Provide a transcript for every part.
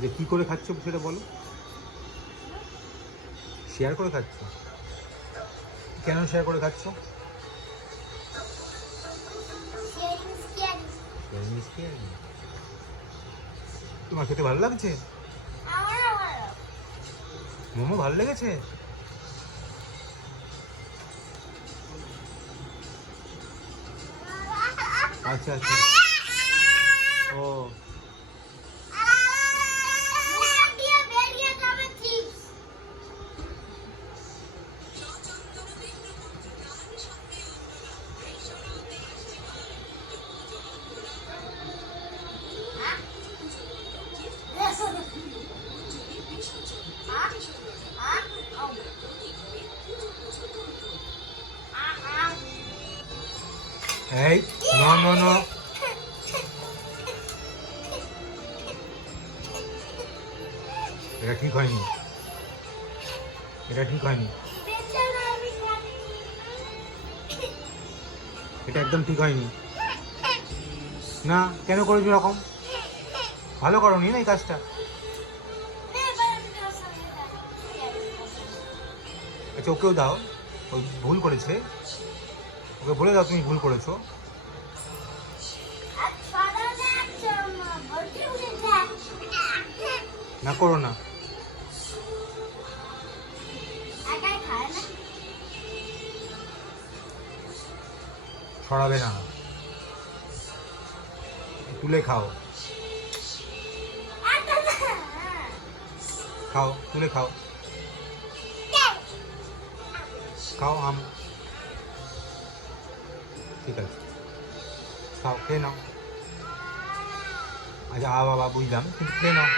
যে কী করে খাচ্ছ সেটা বলো। শেয়ার করে খাচ্ছ? কেন শেয়ার করে খাচ্ছ? তোমার খেতে ভালো লাগছে? মোমো ভালো লেগেছে? আচ্ছা আচ্ছা। ও এই নো নো নো, এটা ঠিক হয়নি, এটা ঠিক হয়নি, এটা একদম ঠিক হয়নি। না, কেন করেছো এরকম? ভালো করোনি না এই কাজটা। আচ্ছা ওকেও দাও, ওই ভুল করেছে, ওকে বলে দাও তুমি ভুল করেছো। না করো না। ছড়াবে না, তুলে খাও, খাও তুলে খাও, খাও আম, ঠিক আছে খাও, খেয়ে নাও। আচ্ছা বাবা বুঝলাম, কিন্তু খেয়ে নাও।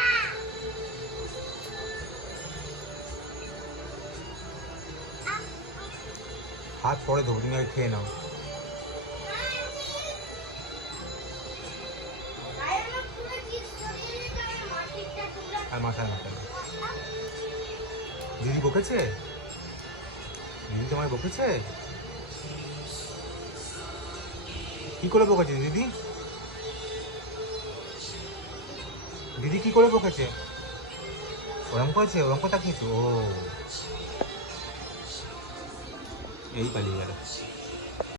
হাত পরে ধরো, তুমি আগে খেয়ে নাও। আর মাথায় মাথায় দিদি বকেছে? দিদি তোমায় বকেছে? কি করে বকেছে দিদি? দিদি কি করে বকেছে? ওরম করেছে, ওরম করে তাকিয়েছে? ও এই পালিয়ে গেল।